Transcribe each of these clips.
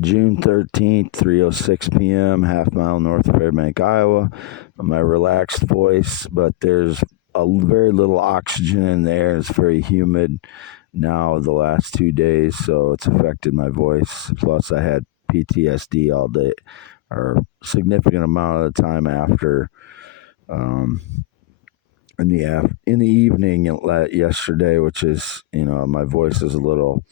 June 13th, 3:06 p.m., half mile north of Fairbank, Iowa. My relaxed voice, but there's a very little oxygen in the air. It's very humid now the last 2 days, so it's affected my voice. Plus, I had PTSD all day, or significant amount of the time after um, in the evening yesterday, which is, my voice is a little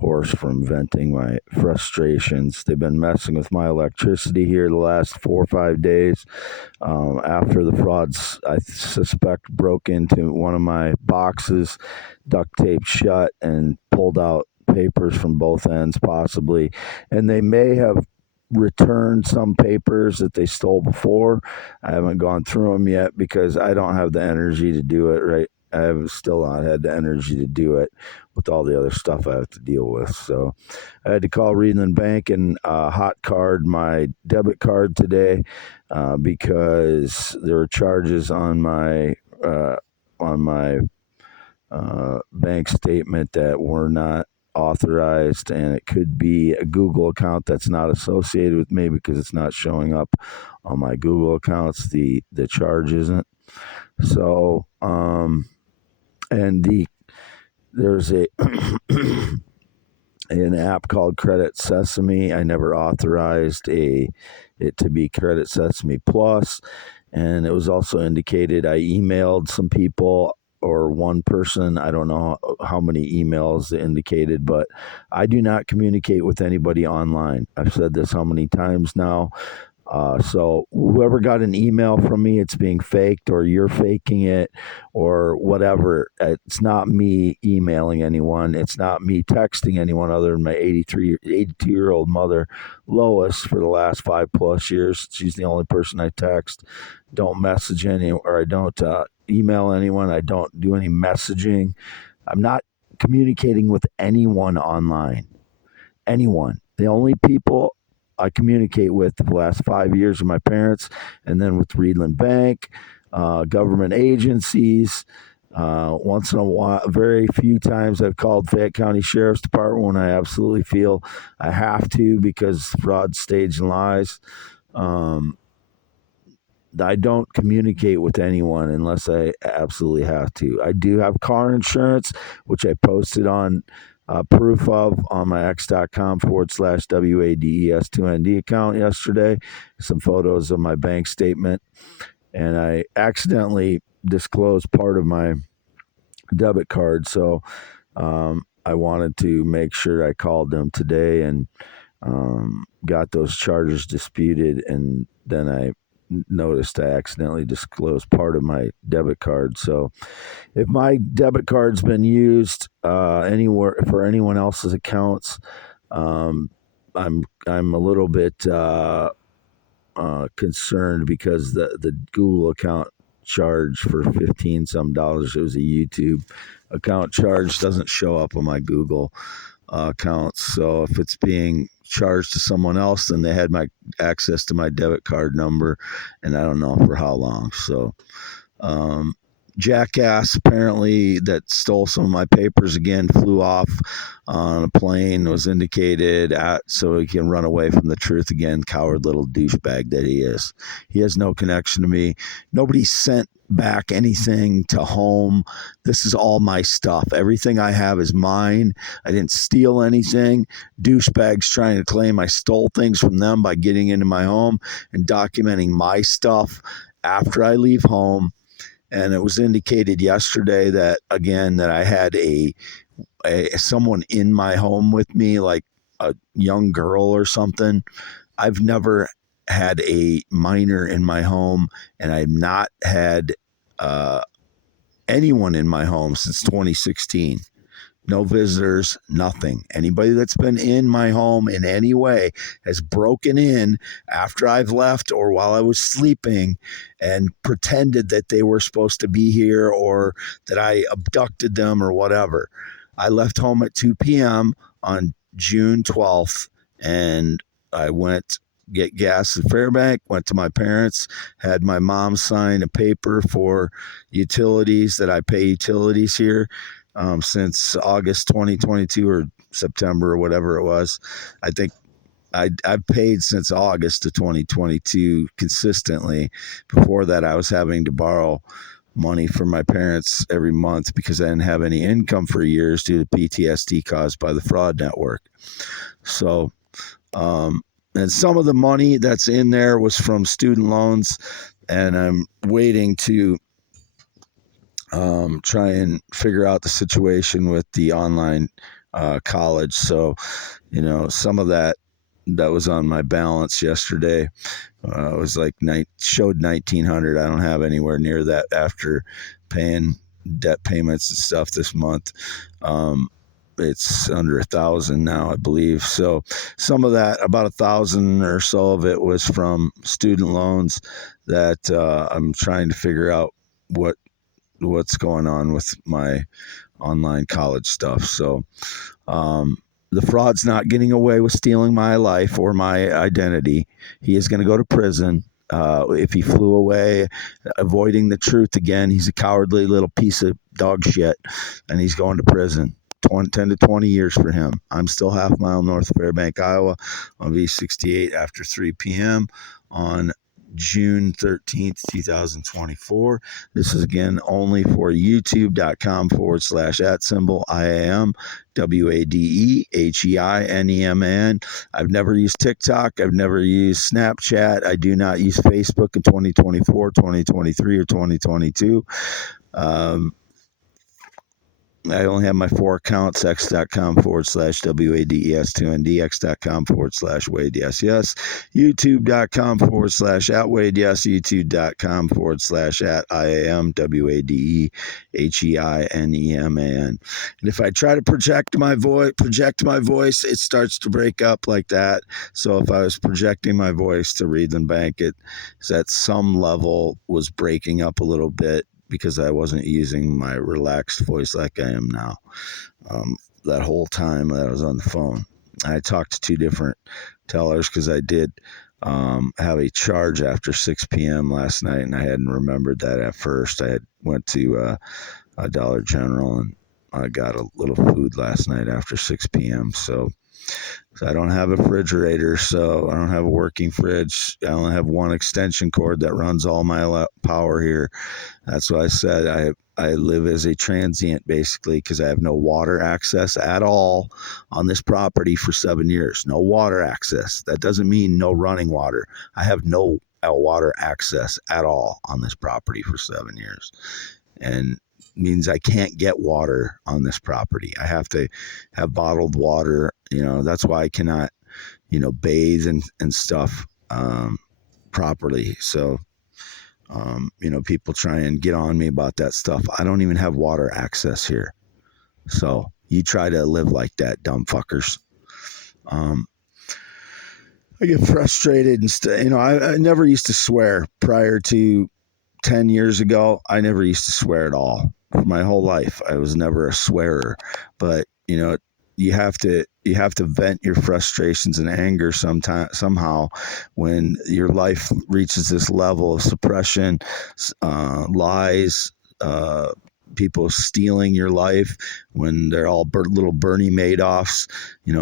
hoarse from venting my frustrations. They've been messing with my electricity here the last 4 or 5 days. After the frauds, I suspect, broke into one of my boxes, duct taped shut, and pulled out papers from both ends, possibly. And they may have returned some papers that they stole before. I haven't gone through them yet because I don't have the energy to do it right. I have still not had the energy to do it with all the other stuff I have to deal with. So I had to call Readlyn Bank and hot card my debit card today because there were charges on my bank statement that were not authorized, and it could be a Google account that's not associated with me because it's not showing up on my Google accounts. The charge isn't. So and there's an app called Credit Sesame. I never authorized it to be Credit Sesame Plus, and it was also indicated I emailed some people or one person. I don't know how many emails indicated, but I do not communicate with anybody online. I've said this how many times now. So whoever got an email from me, it's being faked, or you're faking it, or whatever. It's not me emailing anyone. It's not me texting anyone other than my 82-year-old mother, Lois, for the last 5+ years. She's the only person I text. Don't message or I don't email anyone. I don't do any messaging. I'm not communicating with anyone online. Anyone. The only people I communicate with the last 5 years are my parents, and then with Readlyn Bank, government agencies. Once in a while, very few times I've called Fayette County Sheriff's Department when I absolutely feel I have to because fraud, stage, and lies. I don't communicate with anyone unless I absolutely have to. I do have car insurance, which I posted on proof of on my x.com/WADES2ND account yesterday. Some photos of my bank statement. And I accidentally disclosed part of my debit card. So I wanted to make sure I called them today and got those charges disputed. And then I noticed I accidentally disclosed part of my debit card. So if my debit card's been used anywhere for anyone else's accounts, I'm a little bit concerned because the Google account charge for $15 some. It was a YouTube account charge, doesn't show up on my Google accounts. So if it's being charged to someone else, then they had my access to my debit card number, and I don't know for how long. So jackass apparently that stole some of my papers again flew off on a plane, was indicated so he can run away from the truth again. Coward little douchebag that he is. He has no connection to me. Nobody sent back anything to home. This is all my stuff. Everything I have is mine. I didn't steal anything. Douchebags trying to claim I stole things from them by getting into my home and documenting my stuff after I leave home. And it was indicated yesterday that I had someone in my home with me, like a young girl or something. I've never had a minor in my home, and I've not had anyone in my home since 2016. No visitors, nothing. Anybody that's been in my home in any way has broken in after I've left or while I was sleeping and pretended that they were supposed to be here or that I abducted them or whatever. I left home at 2 p.m. on June 12th, and I went get gas at Fairbank, went to my parents, had my mom sign a paper for utilities that I pay utilities here since August 2022 or September or whatever it was. I think I've paid since August of 2022 consistently. Before that, I was having to borrow money from my parents every month because I didn't have any income for years due to PTSD caused by the fraud network. So, and some of the money that's in there was from student loans, and I'm waiting to try and figure out the situation with the online college. So, some of that was on my balance yesterday. It was like showed 1,900. I don't have anywhere near that after paying debt payments and stuff this month. It's under 1,000 now, I believe. So some of that, about 1,000 or so of it, was from student loans that I'm trying to figure out what's going on with my online college stuff. So the fraud's not getting away with stealing my life or my identity. He is going to go to prison. If he flew away, avoiding the truth again, he's a cowardly little piece of dog shit, and he's going to prison. 10 to 20 years for him. I'm still half mile north of Fairbank, Iowa on V68 after 3 p.m. on June 13th, 2024. This is again only for youtube.com/@IAM WADEHEINEMAN. I've never used TikTok. I've never used Snapchat. I do not use Facebook in 2024, 2023, or 2022. I only have my 4 accounts, x.com/WADES2ND, x.com/WadeYesYes, youtube.com/@WadeYes, youtube.com/@IAM WADEHEINEMAN. And if I try to project my voice, it starts to break up like that. So if I was projecting my voice to Readlyn Bank, it at some level was breaking up a little bit, because I wasn't using my relaxed voice like I am now. That whole time that I was on the phone, I talked to 2 different tellers because I did have a charge after 6 p.m. last night, and I hadn't remembered that at first. I had went to a Dollar General, and I got a little food last night after 6 p.m. So I don't have a refrigerator, so I don't have a working fridge. I only have one extension cord that runs all my power here. That's why I said I live as a transient, basically, because I have no water access at all on this property for 7 years. No water access. That doesn't mean no running water. I have no water access at all on this property for 7 years. And means I can't get water on this property. I have to have bottled water. That's why I cannot, bathe and stuff properly. So, people try and get on me about that stuff. I don't even have water access here. So you try to live like that, dumb fuckers. I get frustrated and I never used to swear prior to 10 years ago. I never used to swear at all. For my whole life, I was never a swearer. But you have to vent your frustrations and anger somehow when your life reaches this level of suppression, lies, people stealing your life, when they're all little Bernie Madoffs,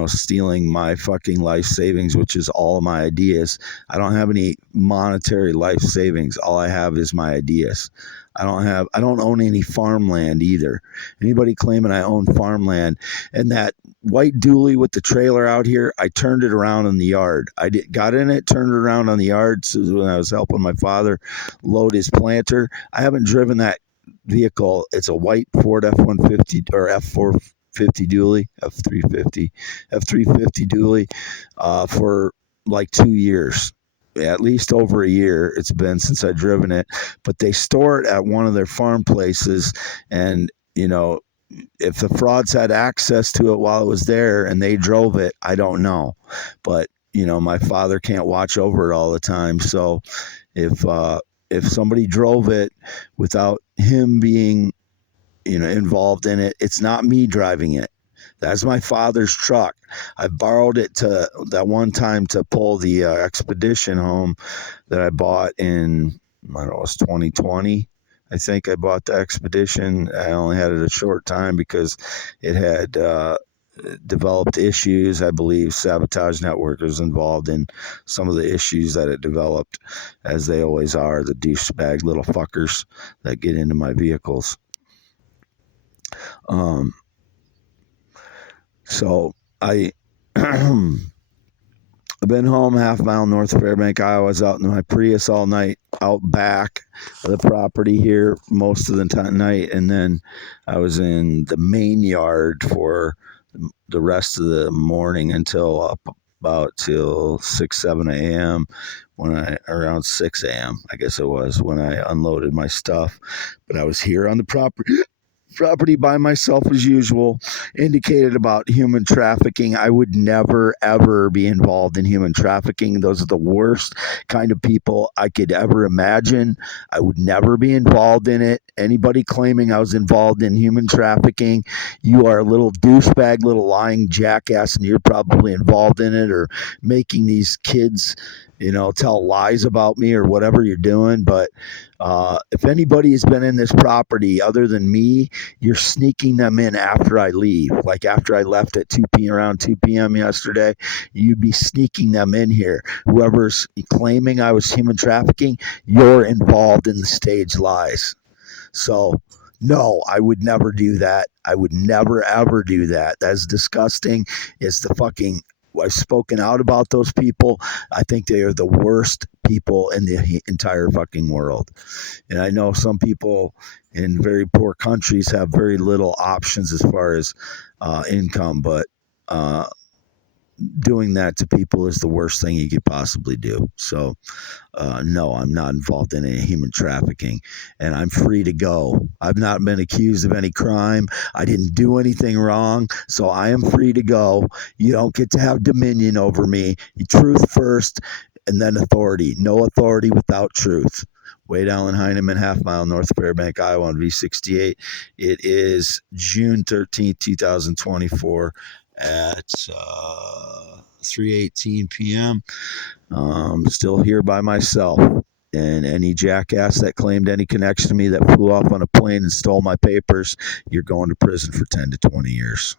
stealing my fucking life savings, which is all of my ideas. I don't have any monetary life savings. All I have is my ideas. I don't own any farmland either. Anybody claiming I own farmland, and that white dually with the trailer out here, I turned it around in the yard. Got in it, turned it around on the yard. So when I was helping my father load his planter, I haven't driven that vehicle. It's a white Ford F-150 or F-450 dually, F-350 dually, for like 2 years. At least over a year it's been since I've driven it. But they store it at one of their farm places, and if the frauds had access to it while it was there and they drove it, I don't know. But my father can't watch over it all the time. So if somebody drove it without him being involved in it, it's not me driving it. That's my father's truck. I borrowed it to that one time to pull the Expedition home that I bought in, I don't know, it was 2020. I think I bought the Expedition. I only had it a short time because it had developed issues. I believe Sabotage Network is involved in some of the issues that it developed, as they always are, the douchebag little fuckers that get into my vehicles. So I I've been home half mile north of Fairbank, Iowa. I was out in my Prius all night, out back of the property here most of the night, and then I was in the main yard for the rest of the morning until about till 6, 7 a.m. around 6 a.m. I guess it was when I unloaded my stuff. But I was here on the property by myself as usual. Indicated about human trafficking. I would never ever be involved in human trafficking. Those are the worst kind of people I could ever imagine. I would never be involved in it. Anybody claiming I was involved in human trafficking, you are a little douchebag, little lying jackass, and you're probably involved in it or making these kids, tell lies about me or whatever you're doing. But if anybody has been in this property other than me, you're sneaking them in after I leave. Like after I left at around 2 p.m. yesterday, you'd be sneaking them in here. Whoever's claiming I was human trafficking, you're involved in the staged lies. So, no, I would never do that. I would never, ever do that. That's disgusting. It's the fucking. I've spoken out about those people. I think they are the worst people in the entire fucking world. And I know some people in very poor countries have very little options as far as income, but doing that to people is the worst thing you could possibly do. So, no, I'm not involved in any human trafficking, and I'm free to go. I've not been accused of any crime. I didn't do anything wrong, so I am free to go. You don't get to have dominion over me. Truth first, and then authority. No authority without truth. Wade Allen Heineman, half mile north of Fairbank, Iowa on V68. It is June 13th, 2024 at 3:18 p.m. Still here by myself. And any jackass that claimed any connection to me that flew off on a plane and stole my papers, you're going to prison for 10 to 20 years.